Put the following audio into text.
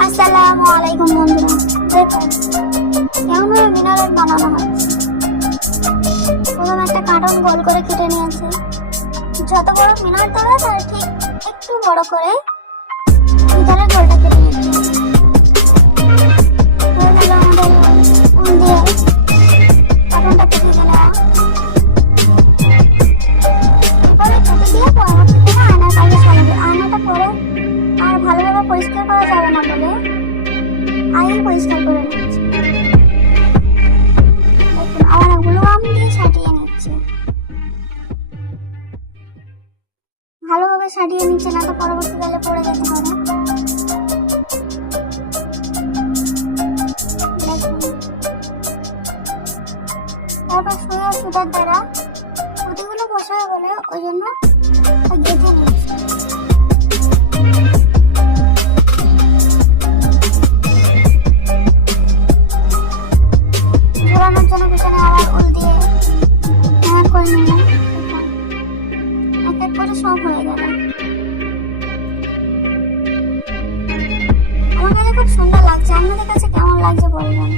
আসসালামু আলাইকুম বন্ধুরা, দেখুন কেমনভাবে মিনার আর্ট বানানো হচ্ছে। প্রথমে একটা কার্টন গোল করে কেটে নিয়েছে। যত বড় মিনার দেওয়া তার ঠিক একটু বড় করে ভিতরে গোলটা কেটে নিয়েছে। আমাদের উল দিয়ে কার্টনটা কেটে দিলাম। এবারে কেটে দিয়ে পরবর্তীতে আয়নার কাছে চলে যায়। আয়নাটা পরে আর ভালোভাবে পরিষ্কার করা যাবে না বলে আগেই পরিষ্কার করে নিচ্ছি। দেখুন আবার গ্লু গাম দিয়ে সাজিয়ে নিচ্ছি। ভালোভাবে সাজিয়ে নিচ্ছে, না তো পরবর্তীকালে পড়ে যেতে পারে। তারপর সুই আর সুতার দ্বারা সুতিগুলো বসায় বলে ওই জন্য গেঁথে নিচ্ছি। ঝোলানোর জন্য পিছনে আবার উল দিয়ে মেয়াদ করে নিলাম। এক এক করে সব হয়ে গেল। আমার কাছে খুব সুন্দর লাগছে, আপনাদের কাছে কেমন লাগছে বলবেন।